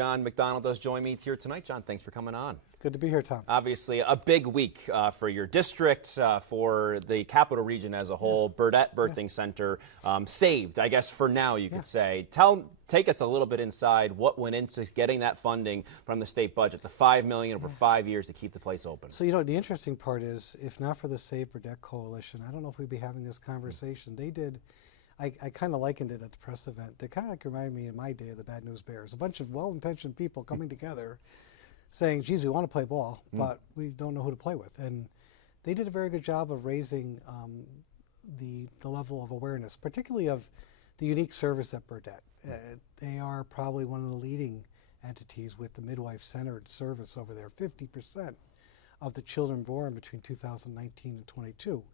John McDonald does join me here tonight. John, thanks for coming on. Good to be here, Tom. Obviously, a big week for your district, for the capital region as a whole. Burdett Birthing Center saved, I guess, for now, you could say. Take us a little bit inside what went into getting that funding from the state budget, the $5 million over 5 years to keep the place open. So, the interesting part is, if not for the Save Burdett Coalition, I don't know if we'd be having this conversation. They did. I kind of likened it at the press event. They kind of reminded me in my day of the Bad News Bears. A bunch of well-intentioned people coming together saying, geez, we want to play ball, but we don't know who to play with. And they did a very good job of raising the level of awareness, particularly of the unique service at Burdett. They are probably one of the leading entities with the midwife-centered service over there. 50% of the children born between 2019 and 22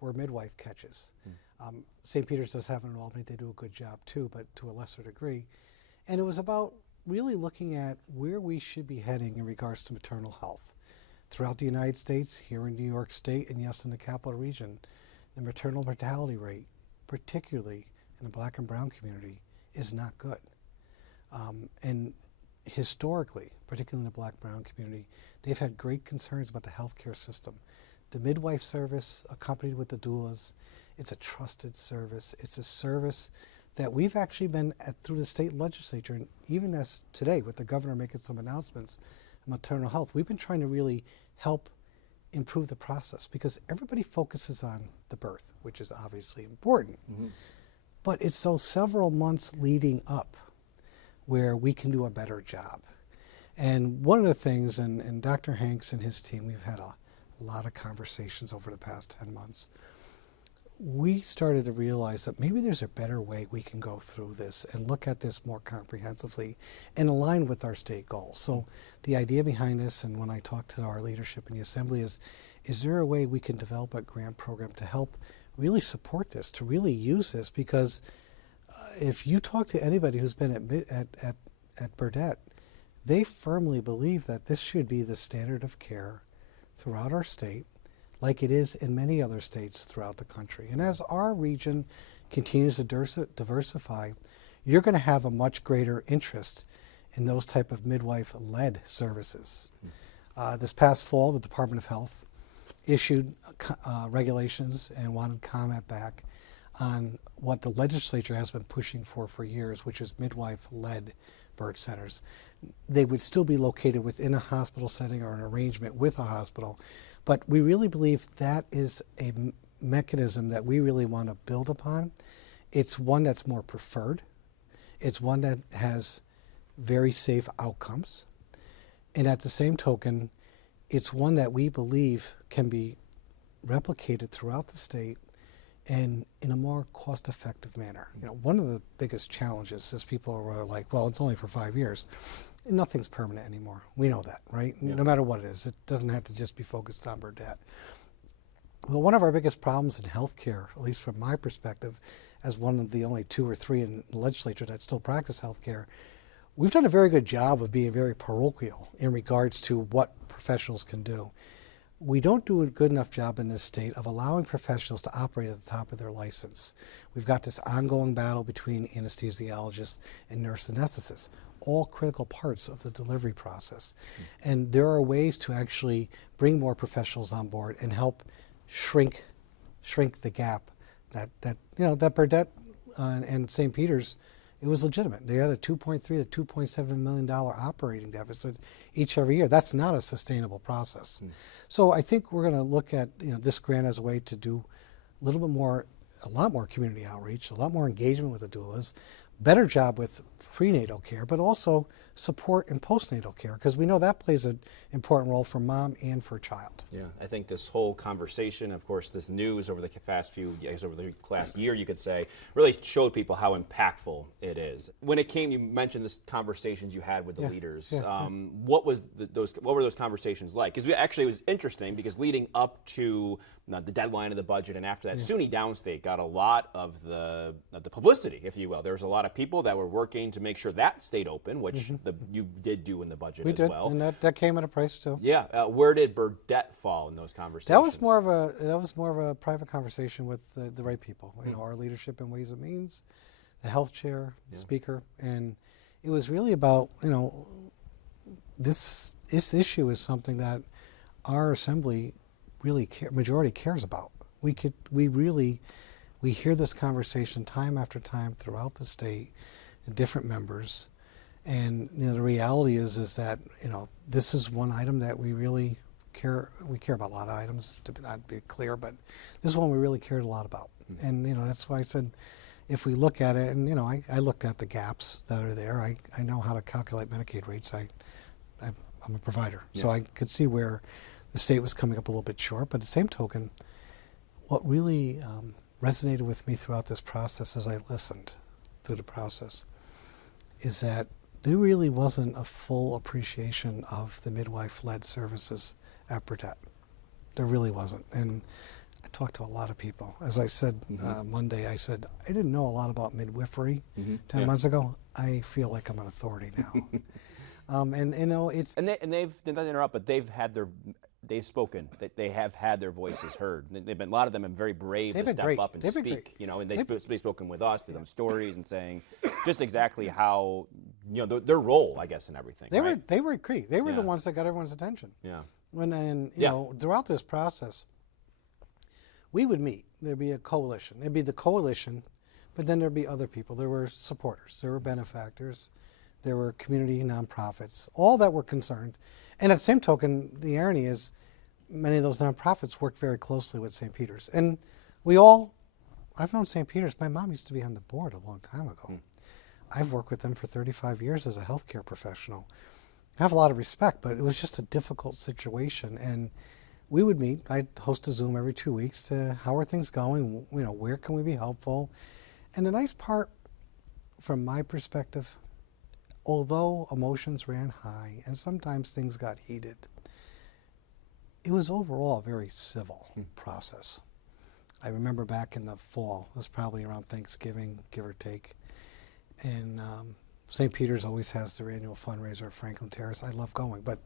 were midwife catches. St. Peter's does have it in Albany. They do a good job too, but to a lesser degree. And it was about really looking at where we should be heading in regards to maternal health. Throughout the United States, here in New York State, and yes, in the capital region, the maternal mortality rate, particularly in the Black and brown community, is not good. And historically, particularly in the Black-brown community, they've had great concerns about the healthcare system. The midwife service, accompanied with the doulas, it's a trusted service. It's a service that we've actually been through the state legislature, and even as today, with the governor making some announcements on maternal health, we've been trying to really help improve the process, because everybody focuses on the birth, which is obviously important. But it's those several months leading up where we can do a better job. And one of the things, and Dr. Hanks and his team, we've had a lot of conversations over the past 10 months. We started to realize that maybe there's a better way we can go through this and look at this more comprehensively and align with our state goals. So the idea behind this, and when I talked to our leadership in the Assembly, is there a way we can develop a grant program to help really support this, to really use this? Because if you talk to anybody who's been at Burdett, they firmly believe that this should be the standard of care throughout our state, like it is in many other states throughout the country. And as our region continues to diversify, you're going to have a much greater interest in those type of midwife-led services. This past fall, the Department of Health issued regulations and wanted comment back on what the legislature has been pushing for years, which is midwife-led birth centers. They would still be located within a hospital setting or an arrangement with a hospital, but we really believe that is a mechanism that we really want to build upon. It's one that's more preferred. It's one that has very safe outcomes. And at the same token, it's one that we believe can be replicated throughout the state and in a more cost-effective manner. One of the biggest challenges is people are like, well, it's only for 5 years. Nothing's permanent anymore. We know that, right? Yeah. No matter what it is. It doesn't have to just be focused on Burdett. But one of our biggest problems in healthcare, at least from my perspective, as one of the only 2 or 3 in the legislature that still practice healthcare, we've done a very good job of being very parochial in regards to what professionals can do. We don't do a good enough job in this state of allowing professionals to operate at the top of their license. We've got this ongoing battle between anesthesiologists and nurse anesthetists, all critical parts of the delivery process. And there are ways to actually bring more professionals on board and help shrink the gap that Burdett and St. Peter's, it was legitimate. They had a $2.3 to $2.7 million operating deficit every year. That's not a sustainable process. So I think we're going to look at this grant as a way to do a lot more community outreach, a lot more engagement with the doulas, better job with prenatal care, but also support in postnatal care, because we know that plays an important role for mom and for child. Yeah, I think this whole conversation, of course, this news over the over the last year, you could say, really showed people how impactful it is. When it came, you mentioned this conversations you had with the leaders. What were those conversations like? Because it was interesting, because leading up to the deadline of the budget and after that, SUNY Downstate got a lot of the publicity, if you will. There was a lot of people that were working to make sure that stayed open, which you did do in the budget as well. And that came at a price too. Yeah, where did Burdett fall in those conversations? That was more of a private conversation with the right people. Our leadership in Ways and Means, the health chair, the speaker, and it was really about this issue is something that our assembly really majority cares about. We hear this conversation time after time throughout the state, different members, and the reality is that this is one item that we really care. We care about a lot of items, to not be clear, but this is one we really cared a lot about. And that's why I said, if we look at it, and I looked at the gaps that are there. I know how to calculate Medicaid rates. I'm a provider, so I could see where the state was coming up a little bit short. But at the same token, what really resonated with me throughout this process as I listened through the process is that there really wasn't a full appreciation of the midwife-led services at Burdett. There really wasn't. And I talked to a lot of people. As I said Monday, I said, I didn't know a lot about midwifery 10 months ago. I feel like I'm an authority now. It's... And they've, not to interrupt, but they've spoken. They have had their voices heard. A lot of them have been very brave to step up and speak. And they've spoken with us, they've done stories and saying just exactly how their role, I guess, in everything. They were key. They were the ones that got everyone's attention. Yeah. Throughout this process, we would meet. There'd be a coalition. It'd be the coalition, but then there'd be other people. There were supporters. There were benefactors. There were community nonprofits, all that were concerned. And at the same token, the irony is many of those nonprofits work very closely with St. Peter's. And I've known St. Peter's. My mom used to be on the board a long time ago. I've worked with them for 35 years as a healthcare professional. I have a lot of respect, but it was just a difficult situation. And we would meet. I'd host a Zoom every 2 weeks to how are things going, where can we be helpful. And the nice part from my perspective, although emotions ran high and sometimes things got heated, it was overall a very civil process. I remember back in the fall, it was probably around Thanksgiving, give or take, and St. Peter's always has their annual fundraiser at Franklin Terrace. I love going, but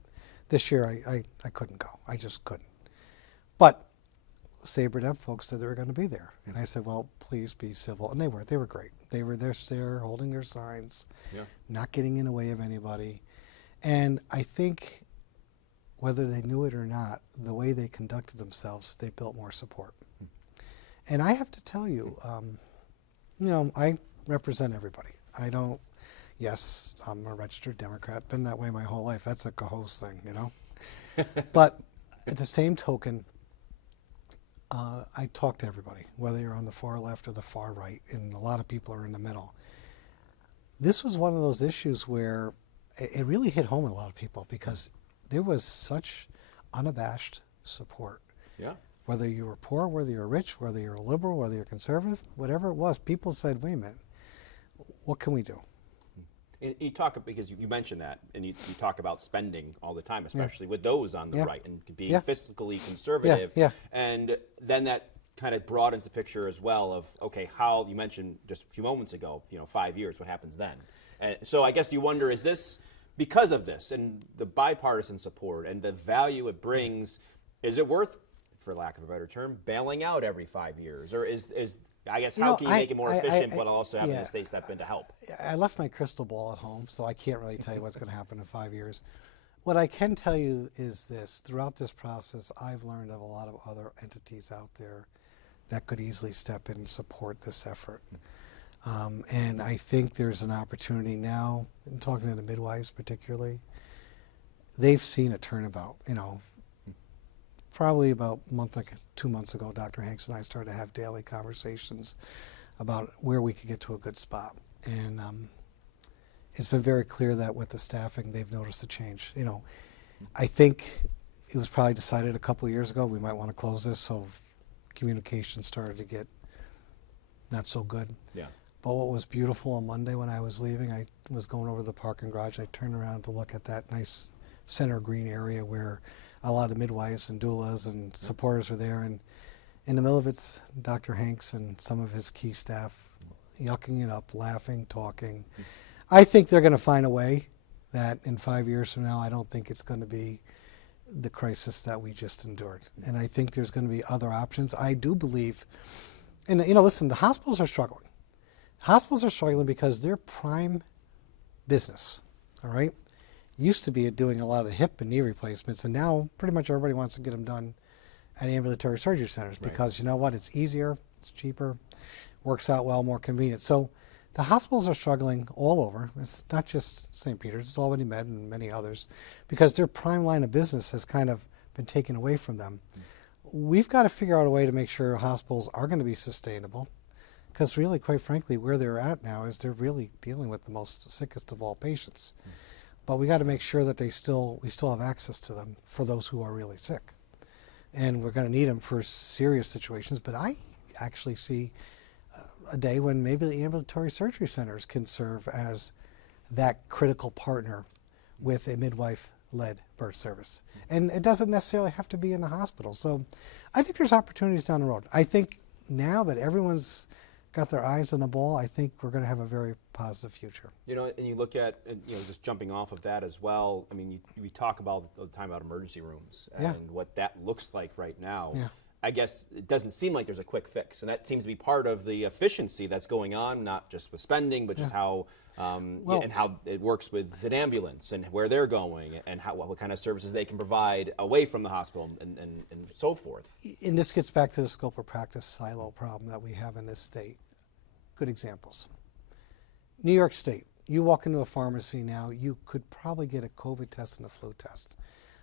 this year I couldn't go. I just couldn't. But Save Burdett folks said they were going to be there. And I said, well, please be civil. And they were great. They were there holding their signs, not getting in the way of anybody. And I think whether they knew it or not, the way they conducted themselves, they built more support. And I have to tell you, I represent everybody. Yes, I'm a registered Democrat, been that way my whole life. That's a cohost thing, But at the same token, I talk to everybody, whether you're on the far left or the far right, and a lot of people are in the middle. This was one of those issues where it really hit home with a lot of people because there was such unabashed support. Yeah. Whether you were poor, whether you were rich, whether you're liberal, whether you're conservative, whatever it was, people said, wait a minute, what can we do? You talk, because you mentioned that, and you talk about spending all the time, especially with those on the right, and being fiscally conservative. And then that kind of broadens the picture as well of, okay, how you mentioned just a few moments ago, 5 years, what happens then? And so I guess you wonder, is this, because of this and the bipartisan support and the value it brings, is it worth, for lack of a better term, bailing out every 5 years? Or is I guess, how can you make it more efficient, but also having the state step in to help? I left my crystal ball at home, so I can't really tell you what's going to happen in 5 years. What I can tell you is this. Throughout this process, I've learned of a lot of other entities out there that could easily step in and support this effort. And I think there's an opportunity now, I'm talking to the midwives particularly, they've seen a turnabout, Probably about 2 months ago, Dr. Hanks and I started to have daily conversations about where we could get to a good spot. And it's been very clear that with the staffing, they've noticed a change. I think it was probably decided a couple of years ago we might want to close this, so communication started to get not so good. Yeah. But what was beautiful on Monday when I was leaving, I was going over the parking garage. I turned around to look at that nice center green area where a lot of the midwives and doulas and supporters were there, and in the middle of it's Dr. Hanks and some of his key staff yucking it up, laughing, talking. I think they're going to find a way that in 5 years from now, I don't think it's going to be the crisis that we just endured. And I think there's going to be other options. I do believe, and listen, the hospitals are struggling. Hospitals are struggling because they're prime business, all right? used to be doing a lot of hip and knee replacements, and now pretty much everybody wants to get them done at ambulatory surgery centers because you know what? It's easier, it's cheaper, works out well, more convenient. So the hospitals are struggling all over. It's not just St. Peter's, it's Albany Med and many others, because their prime line of business has kind of been taken away from them. We've got to figure out a way to make sure hospitals are going to be sustainable, because really, quite frankly, where they're at now is they're really dealing with the most sickest of all patients. But we got to make sure that we still have access to them for those who are really sick. And we're going to need them for serious situations, but I actually see a day when maybe the ambulatory surgery centers can serve as that critical partner with a midwife-led birth service. And it doesn't necessarily have to be in the hospital. So I think there's opportunities down the road. I think now that everyone's got their eyes on the ball, I think we're going to have a very positive future. You know, and you look at, just jumping off of that as well, I mean, we talk about the time about emergency rooms and what that looks like right now. Yeah. I guess it doesn't seem like there's a quick fix, and that seems to be part of the efficiency that's going on, not just with spending, but just how and how it works with an ambulance and where they're going and what kind of services they can provide away from the hospital and so forth. And this gets back to the scope of practice silo problem that we have in this state. Good examples. New York State, you walk into a pharmacy now, you could probably get a COVID test and a flu test,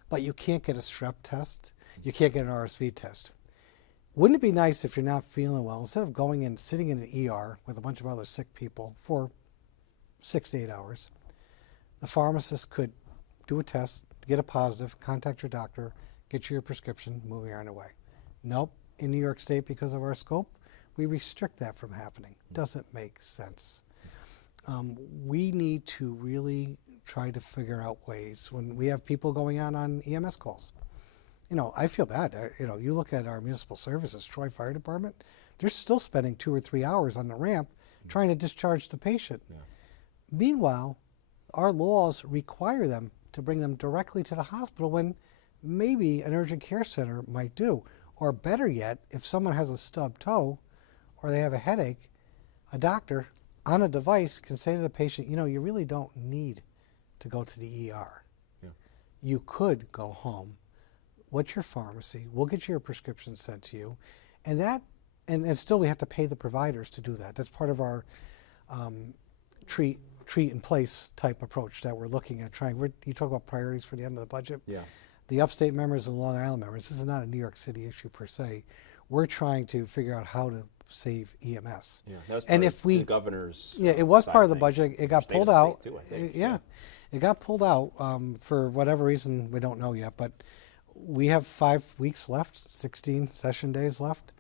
but you can't get a strep test, you can't get an RSV test. Wouldn't it be nice if you're not feeling well, instead of going in, sitting in an ER with a bunch of other sick people for 6 to 8 hours, the pharmacist could do a test, get a positive, contact your doctor, get you your prescription, move you on your way. Nope, in New York State, because of our scope, we restrict that from happening. Doesn't make sense. We need to really try to figure out ways when we have people going on EMS calls. You know, I feel bad. You know, you look at our municipal services, Troy Fire Department, they're still spending 2 or 3 hours on the ramp trying to discharge the patient. Yeah. Meanwhile, our laws require them to bring them directly to the hospital when maybe an urgent care center might do. Or better yet, if someone has a stubbed toe or they have a headache, a doctor on a device can say to the patient, you know, you really don't need to go to the ER. Yeah. You could go home. What's your pharmacy? We'll get your prescription sent to you. And that, and still we have to pay the providers to do that. That's part of our treat in place type approach that we're looking at trying. You talk about priorities for the end of the budget. Yeah. The upstate members and Long Island members, this is not a New York City issue per se. We're trying to figure out how to save EMS. Yeah, that was part of the governor's it was part of the budget. It got pulled out. Too, I think. It got pulled out for whatever reason we don't know yet, but we have 5 weeks left, 16 session days left,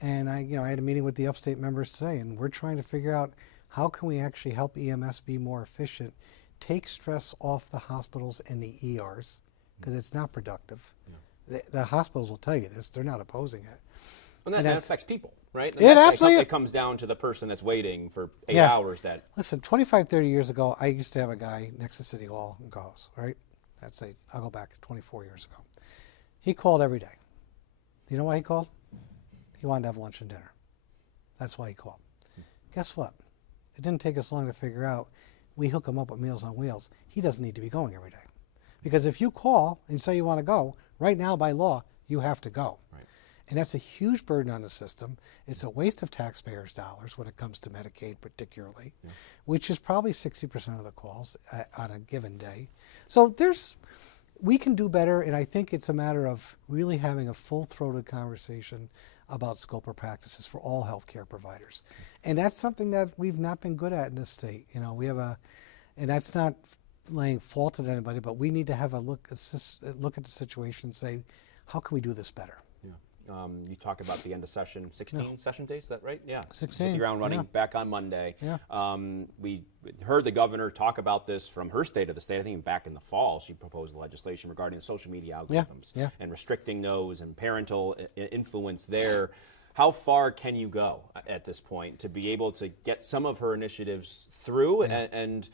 and I had a meeting with the upstate members today, and we're trying to figure out how can we actually help EMS be more efficient, take stress off the hospitals and the ERs, because it's not productive. Yeah. The hospitals will tell you this; they're not opposing it. And that affects people, right? It absolutely. It comes down to the person that's waiting for 8 hours. Listen, 25, 30 years ago, I used to have a guy next to City Hall in Galls, right? I'll go back 24 years ago. He called every day. Do you know why he called? He wanted to have lunch and dinner. That's why he called. Guess what? It didn't take us long to figure out. We hook him up with Meals on Wheels. He doesn't need to be going every day. Because if you call and say you want to go, right now by law, you have to go. Right. And that's a huge burden on the system. It's a waste of taxpayers' dollars when it comes to Medicaid particularly, which is probably 60% of the calls on a given day. So we can do better, and I think it's a matter of really having a full-throated conversation about scope of practices for all healthcare providers. And that's something that we've not been good at in this state. You know, and that's not laying fault at anybody, but we need to have a look at the situation and say, how can we do this better? You talk about the end of session, 16 session days, is that right? Yeah. 16. Hit the ground running back on Monday. Yeah. We heard the governor talk about this from her state of the state. I think back in the fall, she proposed legislation regarding social media algorithms and restricting those and parental influence there. How far can you go at this point to be able to get some of her initiatives through? And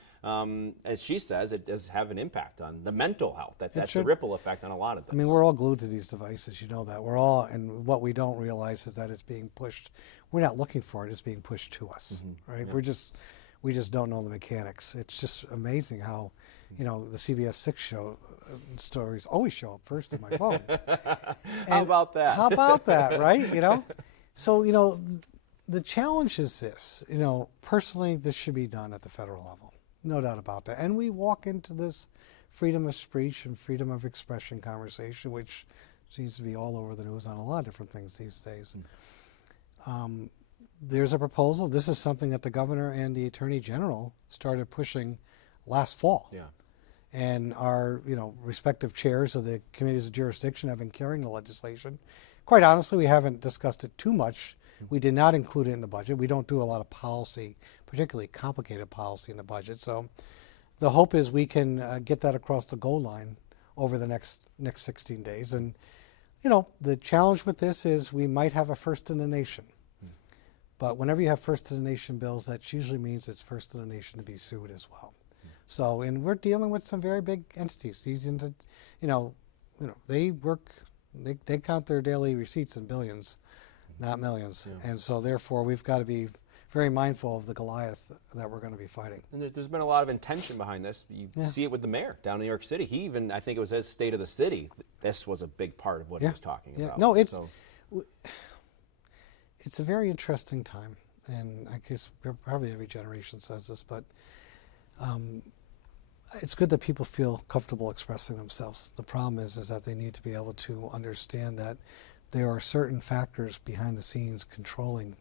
as she says, it does have an impact on the mental health. That's the ripple effect on a lot of this. I mean, we're all glued to these devices, you know that. And what we don't realize is that it's being pushed. We're not looking for it, it's being pushed to us, right? We just don't know the mechanics. It's just amazing how, the CBS 6 show stories always show up first in my phone. How about that? How about that, right? So, the challenge is this, personally, this should be done at the federal level. No doubt about that. And we walk into this freedom of speech and freedom of expression conversation, which seems to be all over the news on a lot of different things these days. There's a proposal. This is something that the governor and the attorney general started pushing last fall. Yeah. And our, respective chairs of the committees of jurisdiction have been carrying the legislation. Quite honestly, we haven't discussed it too much. We did not include it in the budget. We don't do a lot of policy, particularly complicated policy in the budget. So the hope is we can get that across the goal line over the next 16 days. And, the challenge with this is we might have a first in the nation. But whenever you have first in the nation bills, that usually means it's first in the nation to be sued as well. So, and we're dealing with some very big entities. These, they work, they count their daily receipts in billions, not millions. Yeah. And so therefore we've got to be very mindful of the Goliath that we're going to be fighting. And there's been a lot of intention behind this. You see it with the mayor down in New York City. He even, I think it was his State of the City, this was a big part of what he was talking about. No, it's a very interesting time. And I guess probably every generation says this, but it's good that people feel comfortable expressing themselves. The problem is that they need to be able to understand that there are certain factors behind the scenes controlling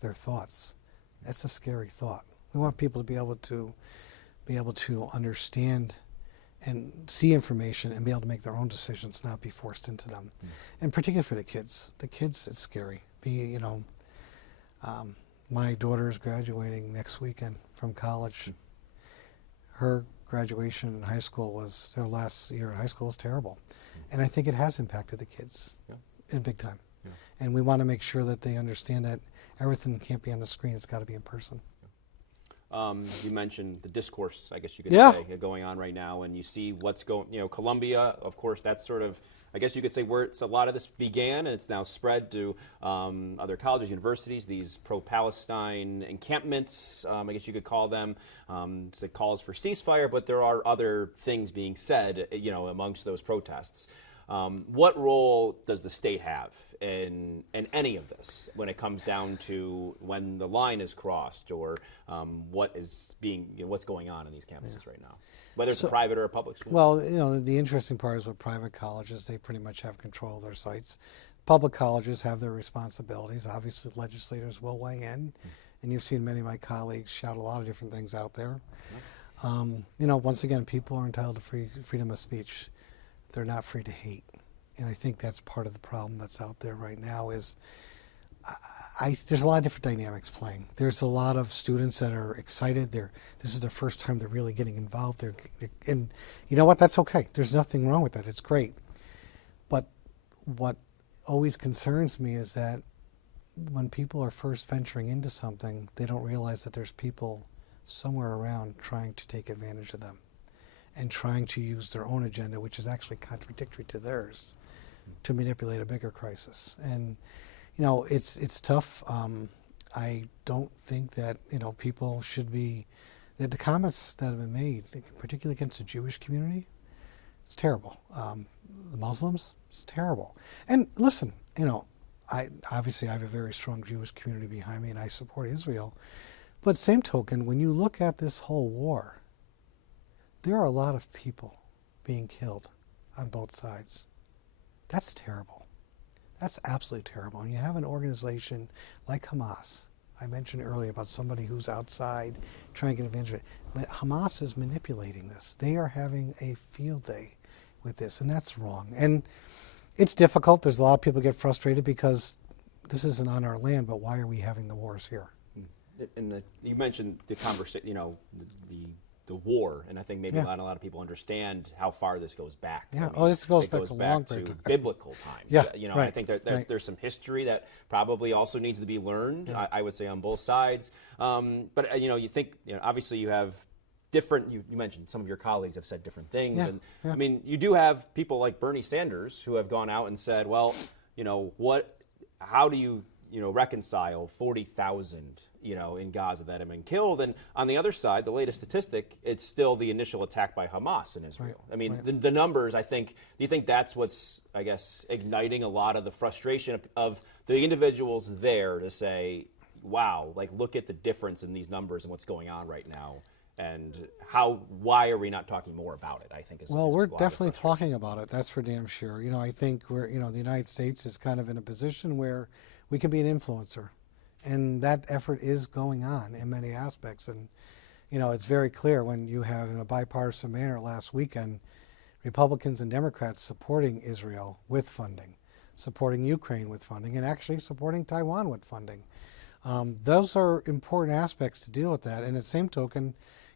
their thoughts. That's a scary thought. We want people to be able to understand and see information and be able to make their own decisions, not be forced into them. And particularly for the kids. The kids, it's scary. My daughter is graduating next weekend from college. Her graduation in high school was, her last year in high school was terrible. And I think it has impacted the kids in big time. Yeah. And we want to make sure that they understand that everything can't be on the screen, it's got to be in person. You mentioned the discourse, I guess you could say, going on right now, and you see what's going, Columbia, of course, that's sort of, I guess you could say where a lot of this began, and it's now spread to other colleges, universities, these pro-Palestine encampments, I guess you could call them, the calls for ceasefire, but there are other things being said, amongst those protests. What role does the state have in any of this when it comes down to when the line is crossed, or what's going on in these campuses right now, whether it's a private or a public school? Well, the interesting part is with private colleges, they pretty much have control of their sites. Public colleges have their responsibilities. Obviously, legislators will weigh in, and you've seen many of my colleagues shout a lot of different things out there. Once again, people are entitled to freedom of speech. They're not free to hate. And I think that's part of the problem that's out there right now is there's a lot of different dynamics playing. There's a lot of students that are excited. This is their first time they're really getting involved. And you know what? That's okay. There's nothing wrong with that. It's great. But what always concerns me is that when people are first venturing into something, they don't realize that there's people somewhere around trying to take advantage of them and trying to use their own agenda, which is actually contradictory to theirs, to manipulate a bigger crisis. And, it's tough. I don't think that, people should be, the comments that have been made, particularly against the Jewish community, it's terrible. The Muslims, it's terrible. And listen, I have a very strong Jewish community behind me, and I support Israel. But same token, when you look at this whole war, there are a lot of people being killed on both sides. That's terrible. That's absolutely terrible. And you have an organization like Hamas. I mentioned earlier about somebody who's outside trying to get advantage of it. But Hamas is manipulating this. They are having a field day with this, and that's wrong. And it's difficult. There's a lot of people get frustrated because this isn't on our land, but why are we having the wars here? And you mentioned the conversation, the war, and I think maybe not a lot of people understand how far this goes back. Yeah, this goes back to long to biblical times. Yeah, right. I think there's some history that probably also needs to be learned. I would say on both sides. But you think, obviously you have different. You mentioned some of your colleagues have said different things, and I mean, you do have people like Bernie Sanders who have gone out and said, well, how do you reconcile 40,000 in Gaza that have been killed. And on the other side, the latest statistic, it's still the initial attack by Hamas in Israel. Right, I mean, right. the numbers, I think, do you think that's what's, I guess, igniting a lot of the frustration of the individuals there to say, wow, like, look at the difference in these numbers and what's going on right now? And why are we not talking more about it, I think is Well, is a we're lot of definitely frustration. talking about it. That's for damn sure. I think the United States is kind of in a position where we can be an influencer. And that effort is going on in many aspects. And, it's very clear when you have, in a bipartisan manner last weekend, Republicans and Democrats supporting Israel with funding, supporting Ukraine with funding, and actually supporting Taiwan with funding. Those are important aspects to deal with that. And at the same token,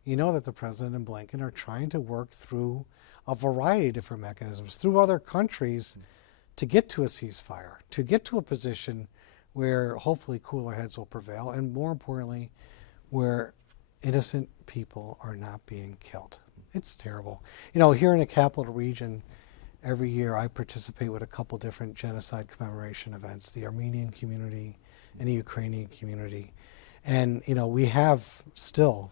that the President and Blinken are trying to work through a variety of different mechanisms, through other countries, to get to a ceasefire, to get to a position where hopefully cooler heads will prevail, and more importantly, where innocent people are not being killed. It's terrible. Here in the capital region, every year I participate with a couple different genocide commemoration events, the Armenian community and the Ukrainian community. And, we have still,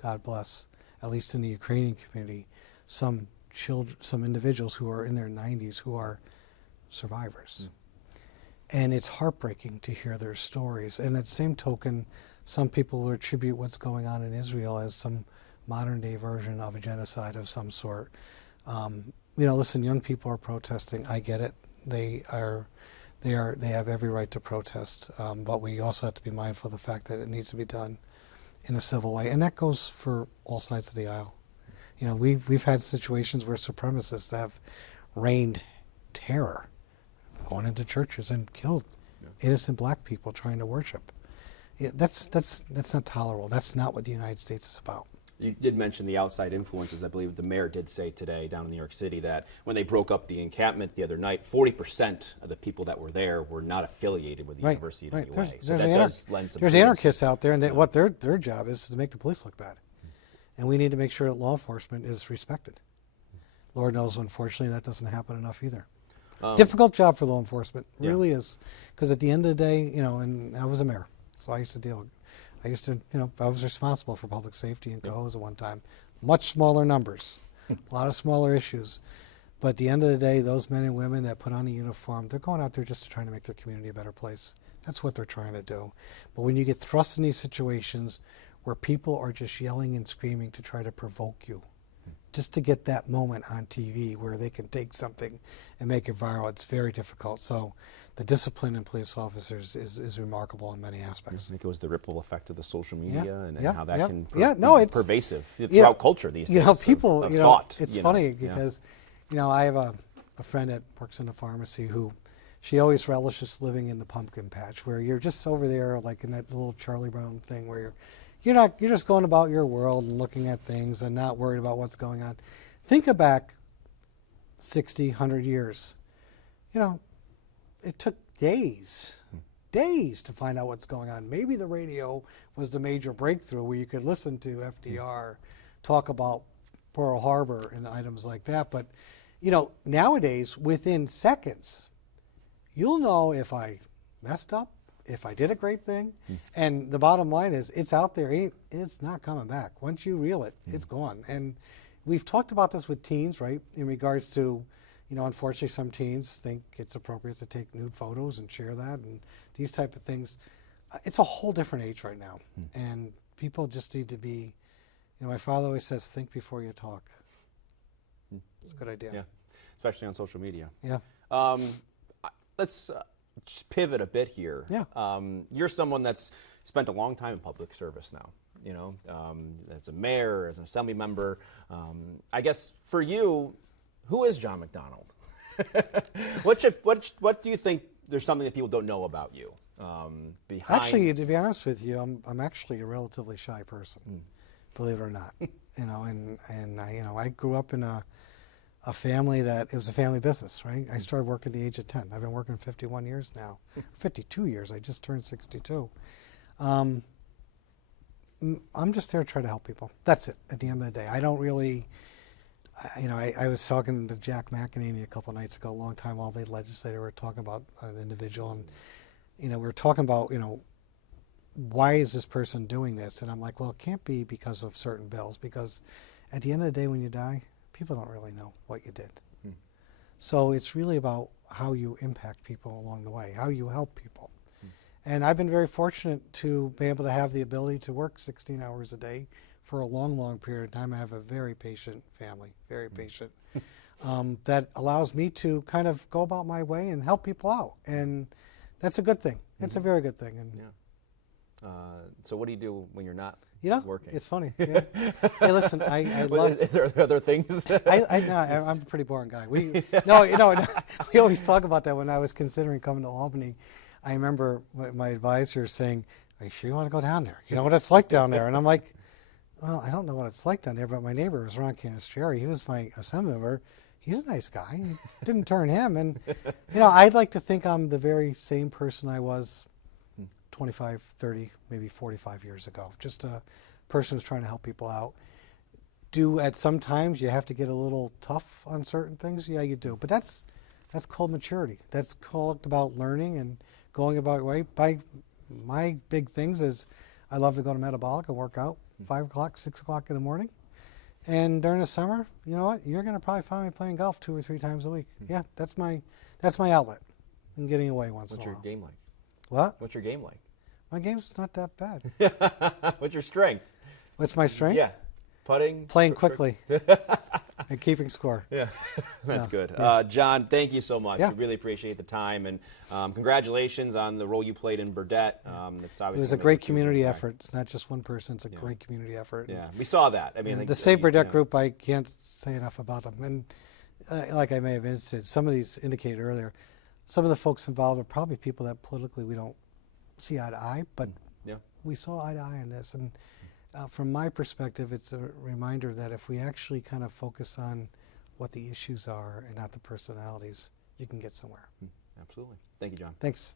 God bless, at least in the Ukrainian community, some children, some individuals who are in their 90s who are survivors. And it's heartbreaking to hear their stories. And at the same token, some people will attribute what's going on in Israel as some modern day version of a genocide of some sort. Listen, young people are protesting. I get it. They have every right to protest. But we also have to be mindful of the fact that it needs to be done in a civil way. And that goes for all sides of the aisle. We've had situations where supremacists have reigned terror, going into churches and killed innocent black people trying to worship. That's not tolerable. That's not what the United States is about. You did mention the outside influences. I believe the mayor did say today down in New York City that when they broke up the encampment the other night, 40% of the people that were there were not affiliated with the university in any way. So that does lend some There's credence. anarchists out there, and what their job is to make the police look bad. And we need to make sure that law enforcement is respected. Lord knows, unfortunately, that doesn't happen enough either. Difficult job for law enforcement, really is, because at the end of the day, and I was a mayor, so I used to deal with, I was responsible for public safety in Cohoes at one time. Much smaller numbers, a lot of smaller issues, but at the end of the day, those men and women that put on a uniform, they're going out there just to try to make their community a better place. That's what they're trying to do. But when you get thrust in these situations where people are just yelling and screaming to try to provoke you, just to get that moment on TV where they can take something and make it viral, it's very difficult. So the discipline in police officers is remarkable in many aspects. I think it was the ripple effect of the social media and how that can be it's pervasive throughout culture these days. People, of thought, it's funny because, I have a friend that works in a pharmacy who, she always relishes living in the pumpkin patch where you're just over there like in that little Charlie Brown thing where you're just going about your world and looking at things and not worried about what's going on. Think back 60, 100 years. It took days to find out what's going on. Maybe the radio was the major breakthrough where you could listen to FDR talk about Pearl Harbor and items like that. But, nowadays, within seconds, you'll know if I messed up, if I did a great thing. And the bottom line is, it's out there. It's not coming back. Once you reel it, it's gone. And we've talked about this with teens, right, in regards to, unfortunately some teens think it's appropriate to take nude photos and share that and these type of things. It's a whole different age right now. And people just need to be, my father always says, think before you talk. It's a good idea. Yeah, especially on social media. Yeah. Let's just pivot a bit here. Yeah. You're someone that's spent a long time in public service now, as a mayor, as an assembly member. I guess for you, who is John McDonald? What do you think there's something that people don't know about you? Behind... Actually, to be honest with you, I'm actually a relatively shy person, believe it or not. And I grew up in a family that, it was a family business, right? I started working at the age of 10. I've been working 51 years now, 52 years. I just turned 62. I'm just there to try to help people. That's it, at the end of the day. I don't really, I was talking to Jack McEnany a couple of nights ago, a long time old legislator. We were talking about an individual, and, we were talking about, why is this person doing this? And I'm like, well, it can't be because of certain bills, because at the end of the day when you die, people don't really know what you did. So it's really about how you impact people along the way, how you help people. And I've been very fortunate to be able to have the ability to work 16 hours a day for a long, long period of time. I have a very patient family, very patient, that allows me to kind of go about my way and help people out. And that's a good thing. It's a very good thing. And so what do you do when you're not working? It's funny. Yeah. Hey, listen, I love. Is there other things? I'm a pretty boring guy. We always talk about that. When I was considering coming to Albany, I remember my advisor saying, "Are you sure you want to go down there? You know what it's like down there?" And I'm like, "Well, I don't know what it's like down there, but my neighbor was Ron Cannistrieri. He was my Assemblymember. He's a nice guy. It didn't turn him." And I'd like to think I'm the very same person I was 25, 30, maybe 45 years ago. Just a person who's trying to help people out. At some times you have to get a little tough on certain things. Yeah, you do. But that's called maturity. That's called about learning and going about your way. My big things is I love to go to metabolic and work out 5 o'clock, 6 o'clock in the morning. And during the summer, you know what? You're going to probably find me playing golf 2 or 3 times a week. Yeah, that's my outlet and getting away once in a while. What's your game like? What? What's your game like? My game's not that bad. What's your strength? What's my strength? Yeah. Putting. Playing quickly. And keeping score. Yeah, that's good. Yeah. John, thank you so much. Yeah. We really appreciate the time, and congratulations on the role you played in Burdett. It's obviously It was a great community effort. It's not just one person. It's a great community effort. Yeah, we saw that. I mean, the Save Burdett group, I can't say enough about them. And like I may have indicated, some of these indicated earlier, some of the folks involved are probably people that politically we don't see eye to eye, but we saw eye to eye on this. And from my perspective, it's a reminder that if we actually kind of focus on what the issues are and not the personalities, you can get somewhere. Absolutely. Thank you, John. Thanks.